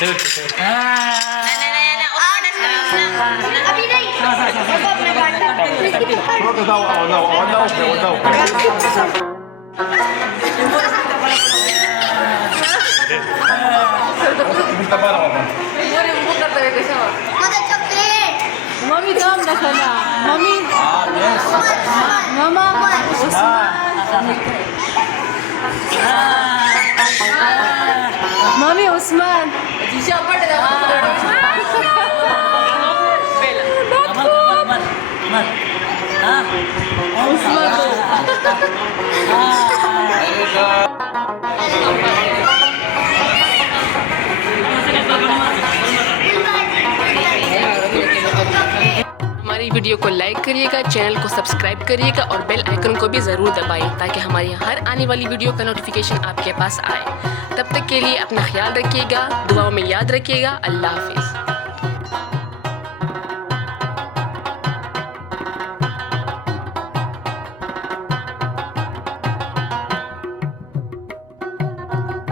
cerca. अभी नहीं अब मैं काटता मदद chocolate Mami dam na sana. Mami. Mama. Mami Usman. हमारी वीडियो को लाइक करिएगा, चैनल को सब्सक्राइब करिएगा और बेल आइकन को भी ज़रूर दबाएं ताकि हमारी हर आने वाली वीडियो का नोटिफिकेशन आपके पास आए। तब तक के लिए अपना ख्याल रखिएगा, दुआओं में याद रखिएगा। अल्लाह हाफिज़।